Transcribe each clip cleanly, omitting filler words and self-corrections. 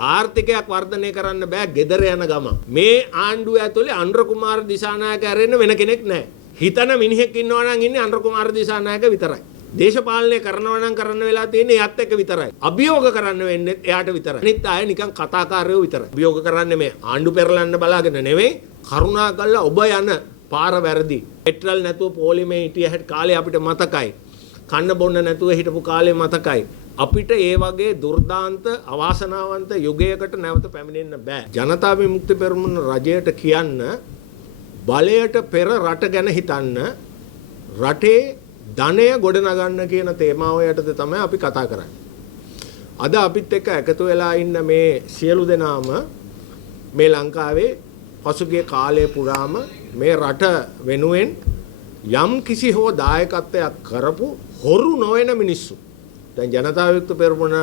ආර්ථිකයක් වර්ධනය කරන්න බෑ ගෙදර යන ගම. මේ ආණ්ඩුව ඇතුලේ අනුර කුමාර දිසානායක ඇරෙන්න වෙන කෙනෙක් නැහැ. හිතන මිනිහෙක් ඉන්නවා නම් ඉන්නේ අනුර කුමාර දිසානායක විතරයි. දේශපාලනය කරනවා නම් කරන්න වෙලා තියෙන්නේ එයාත් එක්ක විතරයි. අභියෝග කරන්න වෙන්නේ එයාට විතරයි. අනිත් අය නිකන් කතාකාරයෝ විතරයි. අභියෝග කරන්නේ මේ ආණ්ඩු පෙරලන්න බලාගෙන නෙවෙයි. කරුණාකරලා ඔබ යන පාර වැරදි. පෙට්‍රල් නැතුව පොලිමේ හිටිය හැටි කාලේ අපිට මතකයි. කන්න බොන්න නැතුව හිටපු කාලේ මතකයි. අපිට ඒ වගේ දුර්දාන්ත අවාසනාවන්ත යුගයකට නැවත පැමිණෙන්න බෑ. ජනතා විමුක්ති පෙරමුණ රජයට කියන්න බලයට පෙර රට ගැන හිතන්න රටේ ධනය ගොඩනගන්න කියන තේමාව යටතේ තමයි අපි කතා කරන්නේ. අද අපිත් එක්ක එකතු වෙලා ඉන්න මේ සියලු දෙනාම මේ ලංකාවේ පසුගිය කාලය පුරාම මේ රට වෙනුවෙන් යම් කිසි හෝ දායකත්වයක් කරපු හොරු නොවන මිනිස්සු. දැන් ජනතා විමුක්ති පෙරමුණ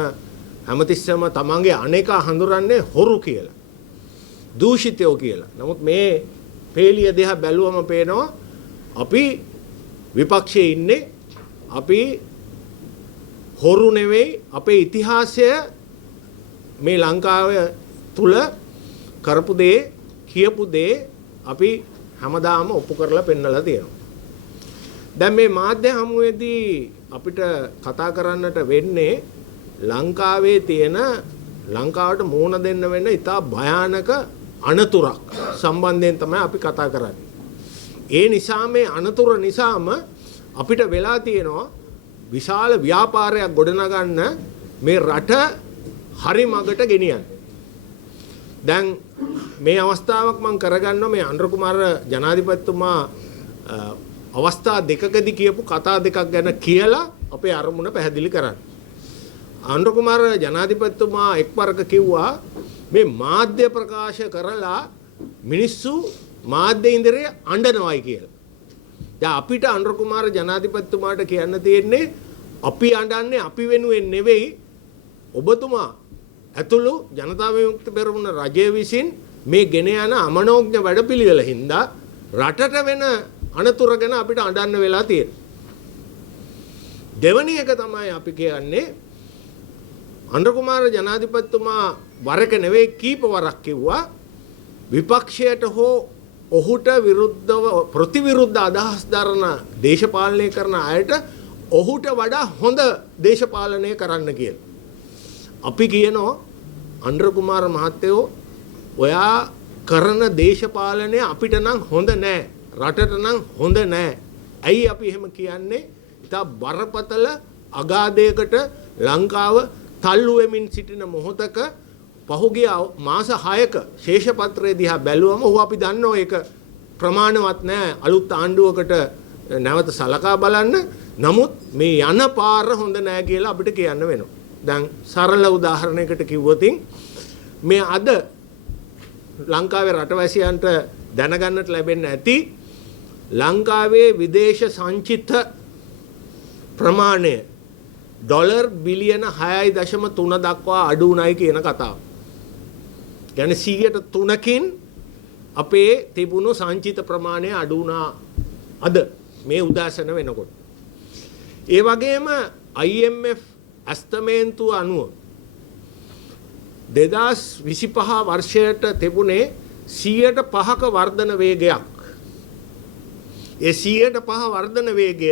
හැමතිස්සෙම තමන්ගේ අනේක හඳුරන්නේ හොරු කියලා. දූෂිතයෝ කියලා. නමුත් මේ පේලිය දෙහා බැලුවම පේනවා අපි විපක්ෂයේ ඉන්නේ අපි හොරු නෙවෙයි අපේ ඉතිහාසය මේ ලංකාව තුල කරපු දේ කියපු දේ අපි හැමදාම ඔප්පු කරලා පෙන්නලා තියෙනවා. දැන් මේ මාධ්‍ය හමුවේදී අපිට කතා කරන්නට වෙන්නේ ලංකාවේ තියෙන ලංකාවට මුහුණ දෙන්න වෙන ඉතා භයානක අනතුරක් සම්බන්ධයෙන් තමයි අපි කතා කරන්නේ. ඒ නිසා මේ අනතුර නිසාම අපිට වෙලා තියෙනවා විශාල ව්‍යාපාරයක් ගොඩනගන්න මේ රට හරි මගට ගෙනියන්න. දැන් මේ අවස්ථාවක් මම කරගන්නවා මේ අනුර කුමාර ජනාධිපතිතුමා අවස්ථා දෙකකදී කියපු කතා දෙකක් ගැන කියලා අපේ අරමුණ පැහැදිලි කරන්න. අනුර කුමාර ජනාධිපතිතුමා එක්වරක කිව්වා මේ මාධ්‍ය ප්‍රකාශ කරලා මිනිස්සු මාධ්‍ය ඉන්ද්‍රිය අඬනවායි කියලා. දැන් අපිට අනුර කුමාර ජනාධිපතිතුමාට කියන්න තියෙන්නේ අපි අඬන්නේ අපි වෙනුවෙන් නෙවෙයි ඔබතුමා ඇතුළු ජනතා විමුක්ති පෙරමුණ රජය විසින් මේ ගෙන යන අමනෝඥ වැඩපිළිවෙල හින්දා රටට වෙන අනතුර ගැන අපිට අඬන්න වෙලා තියෙනවා. දෙවැනි එක තමයි අපි කියන්නේ අනුර කුමාර ජනාධිපතිතුමා වරක නෙවෙයි කීප වරක් කිව්වා විපක්ෂයට හෝ ඔහුට විරුද්ධව ප්‍රතිවිරුද්ධ අදහස් දරන දේශපාලනය කරන අයට ඔහුට වඩා හොඳ දේශපාලනය කරන්න කියලා. අපි කියනවා අනුර කුමාර මහත්තයෝ ඔයා කරන දේශපාලනය අපිට නම් හොඳ නෑ. රටට නම් හොඳ නෑ. ඇයි අපි එහෙම කියන්නේ? ඉතා බරපතල අගාධයකට ලංකාව තල්ලු වෙමින් සිටින මොහොතක පහුගිය මාස 6ක ශේෂපත්‍රය දිහා බැලුවම ඔහු අපි දන්නවා ඒක ප්‍රමාණවත් නෑ අලුත් ආණ්ඩුවකට නැවත සලකා බලන්න. නමුත් මේ යන පාර හොඳ නෑ කියලා අපිට කියන්න වෙනවා. දැන් සරල උදාහරණයකට කිව්වොත් මේ අද ලංකාවේ රටවැසියන්ට දැනගන්නට ලැබෙන්නේ ඇති ලංකාවේ විදේශ සංචිත ප්‍රමාණය ඩොලර් බිලියන 6.3 දක්වා අඩු වුණයි කියන කතාව. يعني 3%කින් අපේ තිබුණු සංචිත ප්‍රමාණය අඩු වුණා අද මේ උදාසන වෙනකොට. ඒ වගේම IMF අස්තමේන්තුව අනුව 2025 වර්ෂයට තිබුණේ 105ක වර්ධන වේගයක්. ඒ 105 වර්ධන වේගය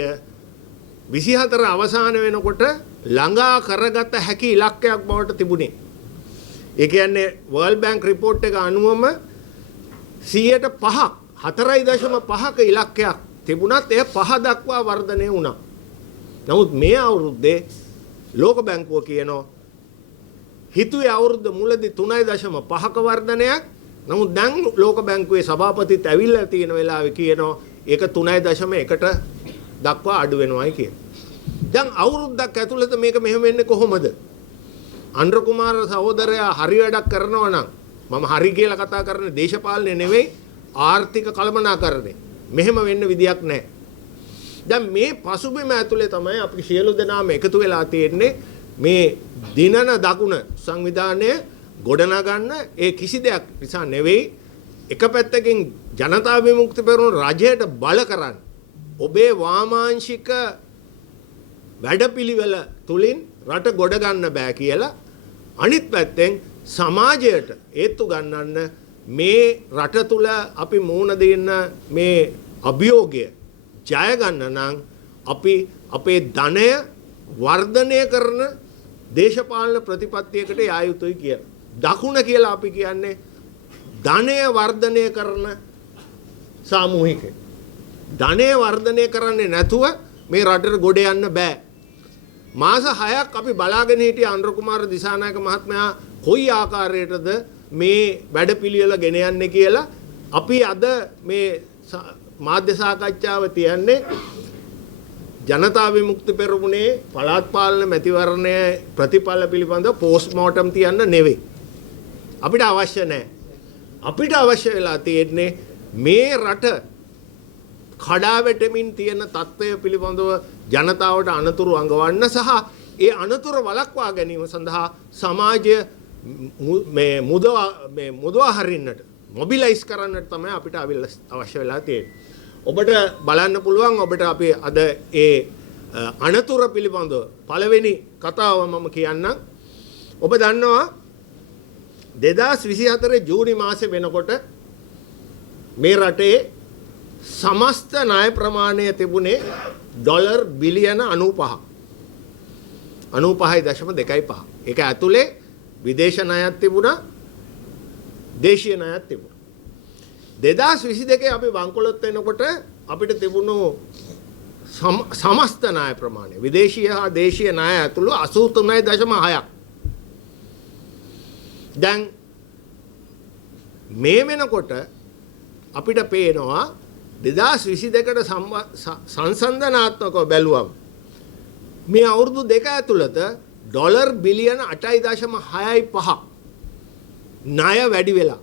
24 අවසාන වෙනකොට ළඟා කරගත හැකි ඉලක්කයක් බවට තිබුණේ. ඒ කියන්නේ World Bank report එක අනුවම 105ක් 4.5ක ඉලක්කයක් තිබුණත් එය 5 දක්වා වර්ධනය වුණා. නමුත් මේ අවුරුද්දේ ලෝක බැංකුව කියනවා හිතුවේ අවුරුද්ද මුලදී 3.5ක වර්ධනයක්. නමුත් දැන් ලෝක බැංකුවේ සභාපතිත් ඇවිල්ලා තියෙන වෙලාවේ කියනවා ඒක 3.1ට දක්වා අඩු වෙනවායි කියන. දැන් අවුරුද්දක් ඇතුළත මේක මෙහෙම වෙන්නේ කොහොමද? අනුර කුමාර සහෝදරයා හරි වැඩක් කරනවා නම් මම හරි කියලා කතා කරන්නේ දේශපාලනය නෙවෙයි ආර්ථික කළමනාකරණය. මෙහෙම වෙන්න විදියක් නැහැ. දැන් මේ පසුබිම ඇතුලේ තමයි අපි සියලු දෙනාම එකතු වෙලා තියෙන්නේ මේ දිනන දකුණ සංවිධානය ගොඩනගන්න. ඒ කිසි දෙයක් නිසා නෙවෙයි එක පැත්තකින් ජනතා විමුක්ති පෙරමුණ රජයට බල කරන්න ඔබේ වාමාංශික වැඩපිළිවෙල තුලින් රට ගොඩ ගන්න බෑ කියලා. අනිත් පැත්තෙන් සමාජයට ඒත්තු ගන්නන්න මේ රට තුල අපි මුහුණ දෙන්න මේ අභියෝගය ජය ගන්න නම් අපි අපේ ධනය වර්ධනය කරන දේශපාලන ප්‍රතිපත්තියකට යා යුතුයි කියලා. දකුණ කියලා අපි කියන්නේ ධනය වර්ධනය කරන සාමූහිකය. ධනය වර්ධනය කරන්නේ නැතුව මේ රටට ගොඩ යන්න බෑ. මාස 6ක් අපි බලාගෙන හිටිය අනුර කුමාර දිසානායක මහත්මයා කොයි ආකාරයටද මේ වැඩපිළිවෙල ගෙන යන්නේ කියලා අපි අද මේ මාධ්‍ය සාකච්ඡාව තියන්නේ ජනතා විමුක්ති පෙරමුණේ පළාත් පාලන මැතිවරණයේ ප්‍රතිඵල පිළිබඳව පෝස්ට්මෝටම් තියන්න නෙවෙයි. අපිට අවශ්‍ය නැහැ. අපිට අවශ්‍ය වෙලා තියෙන්නේ මේ රට කඩා වැටෙමින් තියෙන තත්ත්වය පිළිබඳව ජනතාවට අනතුරු අඟවන්න සහ ඒ අනතුරු වළක්වා ගැනීම සඳහා සමාජය මුදවා හරින්නට මොබිලයිස් කරන්නට තමයි අපිට අවශ්‍ය වෙලා තියෙන්නේ. ඔබට බලන්න පුළුවන් ඔබට අපි අද ඒ අනතුරු පිළිබඳව පළවෙනි කතාව මම කියන්නම්. ඔබ දන්නවා 2024 ජූනි මාසේ වෙනකොට මේ රටේ සමස්ත ණය ප්‍රමාණය තිබුණේ ඩොලර් බිලියන 95. 95.25. ඒක ඇතුලේ විදේශ ණයක් තිබුණා, දේශීය ණයක් තිබුණා. 2022 අපි වංකොලොත් වෙනකොට අපිට තිබුණු සමස්ත ණය ප්‍රමාණය විදේශීය හා දේශීය ණය ඇතුළු 83.6ක්. දැන් මේ වෙනකොට අපිට පේනවා 2022ට සංසන්දනාත්මකව බැලුවම මේ අවුරුදු දෙක ඇතුළත ඩොලර් බිලියන 8.65 ණය වැඩි වෙලා.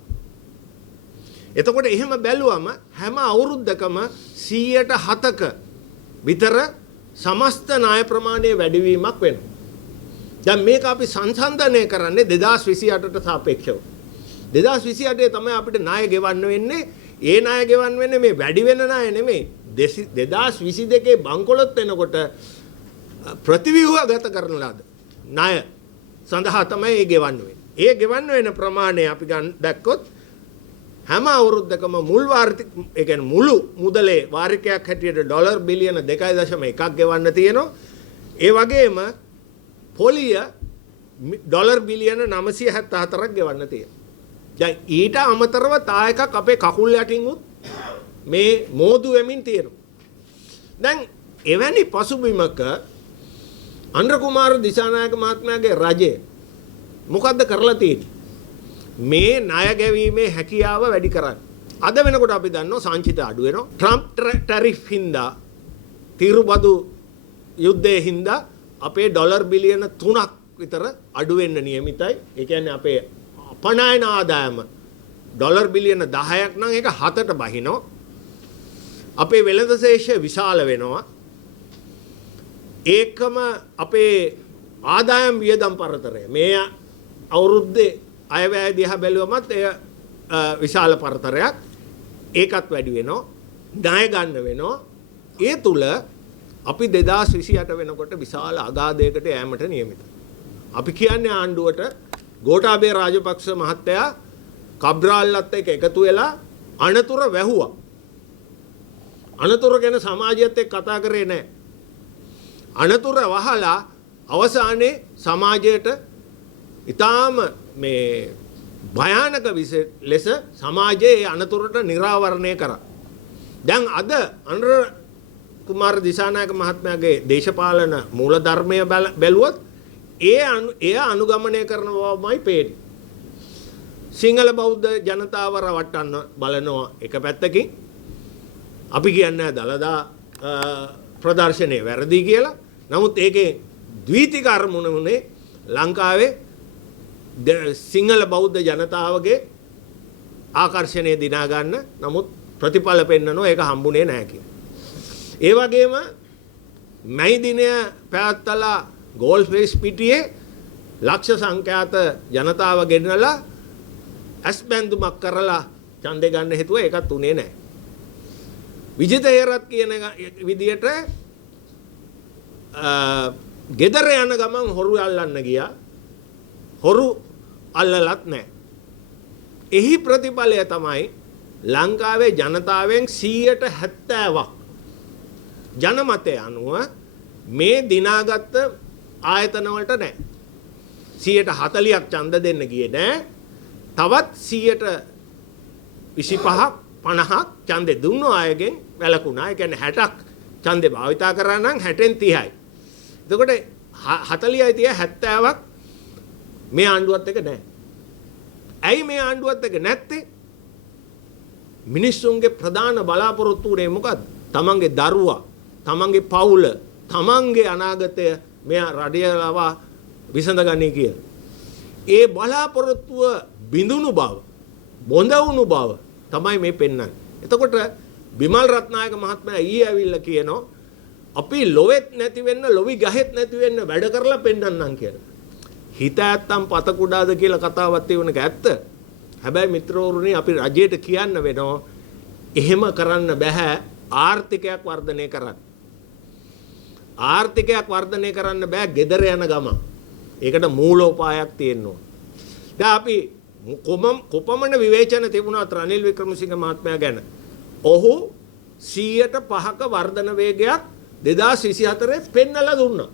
එතකොට එහෙම බැලුවම හැම අවුරුද්දකම 107ක විතර සමස්ත ණය ප්‍රමාණයේ වැඩිවීමක් වෙනවා. දැන් මේක අපි සංසන්දනය කරන්නේ 2028ට සාපේක්ෂව. 2028 තමයි අපිට ණය ගෙවන්න වෙන්නේ. ඒ ණය ගෙවන්න වෙන්නේ මේ වැඩි වෙන ණය නෙමෙයි. 2022 බංකොලොත් වෙනකොට ප්‍රතිව්‍යුහගත කරන ලද ණය සඳහා තමයි ඒ ගෙවන්න වෙන්නේ. ඒ ගෙවන්න වෙන ප්‍රමාණය අපි දැක්කොත් හැම අවුරුද්දකම මුල් වාර්ෂික ඒ කියන්නේ මුළු මුදලේ වාරිකයක් හැටියට ඩොලර් බිලියන 2.1ක් ගෙවන්න තියෙනවා. ඒ වගේම පොලිය ඩොලර් බිලියන 974ක් ගෙවන්න තියෙනවා. දැන් ඊට අමතරව තා එකක් අපේ කකුල් යටින් උත් මේ මෝදු වෙමින් තියෙනවා. දැන් එවැනි පසුබිමක අනුර කුමාර දිසානායක මහත්මයාගේ රජය මොකද්ද කරලා තියෙන්නේ? මේ ණය ගැවීමේ හැකියාව වැඩි කරන්න. අද වෙනකොට අපි දන්නවා සංචිත අඩු වෙනවා. ට්‍රම්ප් ටැරිෆ් හින්දා තීරුබදු යුද්ධයේ හින්දා අපේ ඩොලර් බිලියන 3ක් විතර අඩු වෙන්න නියමිතයි. ඒ කියන්නේ අපේ අපනයන ආදායම ඩොලර් බිලියන 10ක් නම් ඒක 7ට බහිනවා. අපේ වෙළඳ ශේෂය විශාල වෙනවා. ඒකම අපේ ආදායම් වියදම් පරතරය මේ අවුරුද්දේ අයවැය දිහා බැලුවමත් එය විශාල පරතරයක්. ඒකත් වැඩි වෙනවා. ණය ගන්න වෙනවා. ඒ තුල අපි 2028 වෙනකොට විශාල අගාධයකට යෑමට නියමිතයි. අපි කියන්නේ ආණ්ඩුවට ගෝඨාභය රාජපක්ෂ මහත්තයා කබ්‍රාල්ලත් එක්ක එකතු වෙලා අනතුර වැහුවා. අනතුර ගැන සමාජයත් එක්ක කතා කරේ නැහැ. අනතුර වහලා අවසානයේ සමාජයට ඊටාම මේ භයානක ලෙස සමාජයේ අනතුරට නිරාවරණය කරා. දැන් අද අනුර කුමාර දිසානායක මහත්මයාගේ දේශපාලන මූලධර්මය බැලුවොත් ඒ අනුගමනය කරන බවමයි පේන්නේ. සිංහල බෞද්ධ ජනතාව රවට්ටන්න බලනවා එක පැත්තකින්. අපි කියන්නේ දලදා ප්‍රදර්ශනයේ වැරදි කියලා. නමුත් ඒකේ ද්විතික අරමුණුනේ ලංකාවේ සිංහල බෞද්ධ ජනතාවගේ ආකර්ෂණය දිනා ගන්න. නමුත් ප්‍රතිඵල පෙන්නනෝ ඒක හම්බුනේ නැහැ කියලා. ඒ වගේම මැයි දිනය පැවැත්වලා ගෝල් ෆේස් පිටියේ ලක්ෂ සංඛ්‍යාත ජනතාව ගෙනලා ඇස් බැඳුමක් කරලා ඡන්දේ ගන්න හේතුව ඒකත් උනේ නැහැ. විජිත හේරත් කියන විදියට ගෙදර යන ගමන් හොරු අල්ලන්න ගියා. හොරු අල්ලලත් නැහැ. එහි ප්‍රතිඵලය තමයි ලංකාවේ ජනතාවෙන් 70%ක් ජනමතය අනුව මේ දිනාගත්ත ආයතන වලට නැහැ. 140ක් ඡන්ද දෙන්න ගියේ නැහැ. තවත් 25ක් 50ක් ඡන්දේ දුන්නු අයගෙන් වැළකුණා. ඒ කියන්නේ 60ක් ඡන්දේ භාවිතා කරා නම් 60න් 30යි. එතකොට 40යි 30 70ක් මේ ආණ්ඩුවත් එක නැහැ. ඇයි මේ ආණ්ඩුවත් එක නැත්තේ? මිනිස්සුන්ගේ ප්‍රධාන බලාපොරොත්තු උනේ මොකද්ද? තමන්ගේ දරුවා, තමන්ගේ පවුල, තමන්ගේ අනාගතය මේ රඩියලව විසඳගන්නේ කියලා. ඒ බලාපොරොත්තුව බිඳුණු බව, බොඳ වුණු බව තමයි මේ පෙන්වන්නේ. එතකොට බිමල් රත්නායක මහත්මයා ඊයේ ඇවිල්ලා කියනවා අපි ලොවෙත් නැති වෙන්න, ලොවි ගහෙත් නැති වෙන්න වැඩ කරලා පෙන්නන්නම් කියලා. හිත ඇත්තම් පත කුඩාද කියලා කතාවක් තියෙනක ඇත්ත. හැබැයි මිත්‍රවරුනි අපි රජයට කියන්න වෙනවා එහෙම කරන්න බෑ ආර්ථිකයක් වර්ධනය කරන්න. ආර්ථිකයක් වර්ධනය කරන්න බෑ gedara යන ගම. ඒකට මූලෝපායක් තියෙනවා. දැන් අපි කොපමණ විවේචන තිබුණත් රනිල් වික්‍රමසිංහ මහත්මයා ගැන ඔහු 100%ක වර්ධන වේගයක් 2024 පෙන්නලා දුන්නා.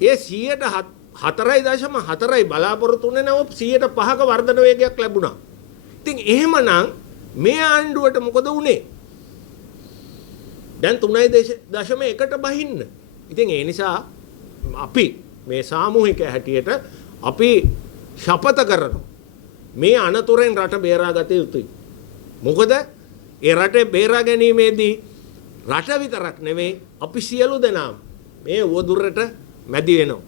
ඒ 4.4යි බලාපොරොත්තු වෙන 100%ක වර්ධන වේගයක් ලැබුණා. ඉතින් එහෙමනම් මේ ආණ්ඩුවට මොකද වුනේ? දැන් 3.1ට බහින්න. ඉතින් ඒ නිසා අපි මේ සාමූහික හැටියට අපි ශපථ කරනවා. මේ අනතුරෙන් රට බේරාගත යුතුයි. මොකද ඒ රටේ බේරා ගැනීමේදී රට විතරක් නෙවෙයි අපි සියලු දෙනාම මේ උවදුරට මැදි වෙනවා.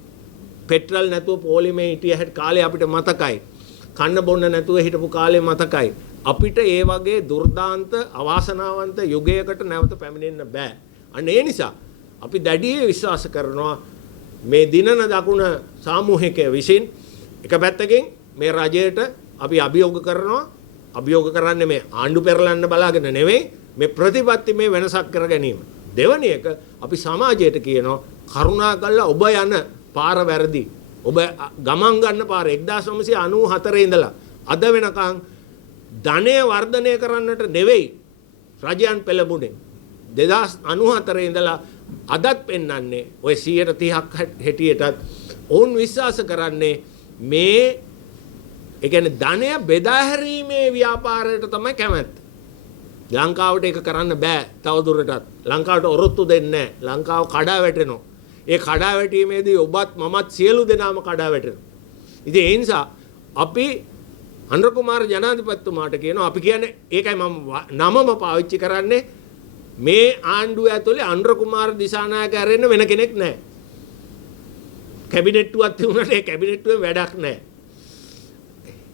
පෙට්‍රල් නැතුව පොලිමේ හිටිය හැට කාලේ අපිට මතකයි. කන්න බොන්න නැතුව හිටපු කාලේ මතකයි. අපිට ඒ වගේ දුර්දාන්ත අවාසනාවන්ත යුගයකට නැවත පැමිණෙන්න බෑ. අන්න ඒ නිසා අපි දැඩිව විශ්වාස කරනවා මේ දිනන දකුණ සාමූහිකය විසින් එක පැත්තකින් මේ රජයට අපි අභියෝග කරනවා. අභියෝග කරන්නේ මේ ආණ්ඩු පෙරලන්න බලාගෙන නෙවෙයි මේ ප්‍රතිපත්ති මේ වෙනසක් කර ගැනීම. දෙවැනි එක අපි සමාජයට කියනවා කරුණාකරලා ඔබ යන පාර වැරදි. ඔබ ගමන් ගන්න පාර 1994 ඉඳලා අද වෙනකන් ධනය වර්ධනය කරන්නට නෙවෙයි රජයන් පෙළඹුණේ. 2094 ඉඳලා අදත් පෙන්වන්නේ ඔය 130ක් හැටියටත් ඔවුන් විශ්වාස කරන්නේ මේ ඒ කියන්නේ ධනය බෙදා හැරීමේ ව්‍යාපාරයට තමයි කැමැත්ත. ලංකාවට ඒක කරන්න බෑ තවදුරටත්. ලංකාවට ඔරොත්තු දෙන්නේ නැහැ. ලංකාව කඩා වැටෙනවා. ඒ කඩා වැටීමේදී ඔබත් මමත් සියලු දෙනාම කඩා වැටෙනවා. ඉතින් ඒ නිසා අපි අනුර කුමාර ජනාධිපතිතුමාට කියනවා අපි කියන්නේ ඒකයි මම නමම පාවිච්චි කරන්නේ මේ ආණ්ඩුව ඇතුලේ අනුර කුමාර දිසානායක ඇරෙන්න වෙන කෙනෙක් නැහැ. කැබිනට්ටුවක් තිබුණාට ඒ කැබිනට්ටුවේ වැඩක් නැහැ.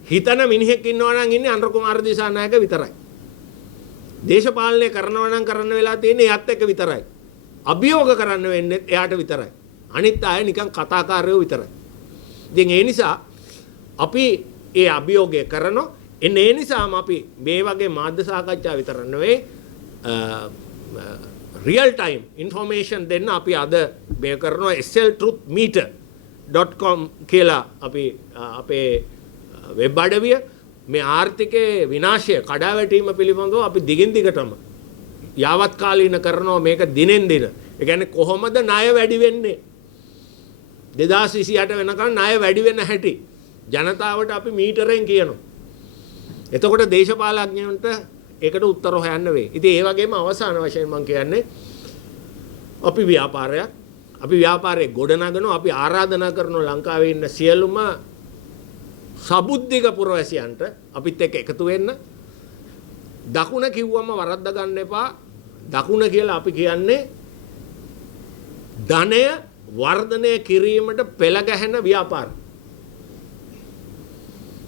හිතන මිනිහෙක් ඉන්නවා නම් ඉන්නේ අනුර කුමාර දිසානායක විතරයි. දේශපාලනය කරනවා නම් කරන්න වෙලා තියෙන්නේ එයාත් එක්ක විතරයි. අභියෝග කරන්න වෙන්නේ එයාට විතරයි. අනිත් අය නිකන් කතාකාරයෝ විතරයි. ඉතින් ඒ නිසා අපි ඒ අභියෝගය කරනවා. ඒ නිසාම අපි මේ වගේ මාධ්‍ය සාකච්ඡා විතර නෙවෙයි රියල් ටයිම් ඉන්ෆර්මේෂන් දෙන්න අපි අද මේ කරනවා sltruthmeter.com කියලා අපි අපේ වෙබ් අඩවිය මේ ආර්ථිකයේ විනාශය කඩාවැටීම පිළිබඳව අපි දිගින් දිගටම යාවත් කාලීන කරනවා මේක දිනෙන් දින. ඒ කියන්නේ කොහොමද ණය වැඩි වෙන්නේ? 2028 වෙනකන් ණය වැඩි වෙන හැටි ජනතාවට අපි මීටරෙන් කියනවා. එතකොට දේශපාලඥයන්ට ඒකට උත්තර හොයන්න වෙයි. ඉතින් ඒ වගේම අවසාන වශයෙන් මම කියන්නේ අපි ව්‍යාපාරයේ ගොඩනගනවා. අපි ආරාධනා කරනවා ලංකාවේ ඉන්න සියලුම සබුද්ධික පුරවැසියන්ට අපිත් එක්ක එකතු වෙන්න. දකුණ කිව්වම වරද්ද ගන්න එපා. දකුණ කියලා අපි කියන්නේ ධනය වර්ධනය කිරීමට පෙළ ගැහෙන ව්‍යාපාර.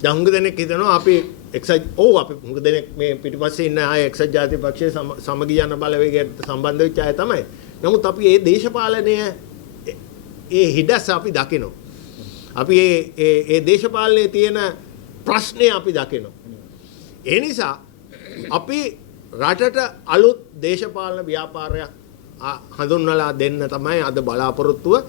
දැන් හුඟ දෙනෙක් හිතනවා අපි අපි හුඟ දෙනෙක් මේ පිටිපස්සේ ඉන්න අය එක්සත් ජාතික පක්ෂයේ සමගි යන බලවේගයට සම්බන්ධ වෙච්ච අය තමයි. නමුත් අපි මේ දේශපාලනය ඒ හිඩැස් අපි දකිනවා. අපි මේ දේශපාලනයේ තියෙන ප්‍රශ්නේ අපි දකිනවා. ඒ නිසා අපි රටට අලුත් දේශපාලන ව්‍යාපාරයක් හඳුන්වලා දෙන්න තමයි අද බලාපොරොත්තුව.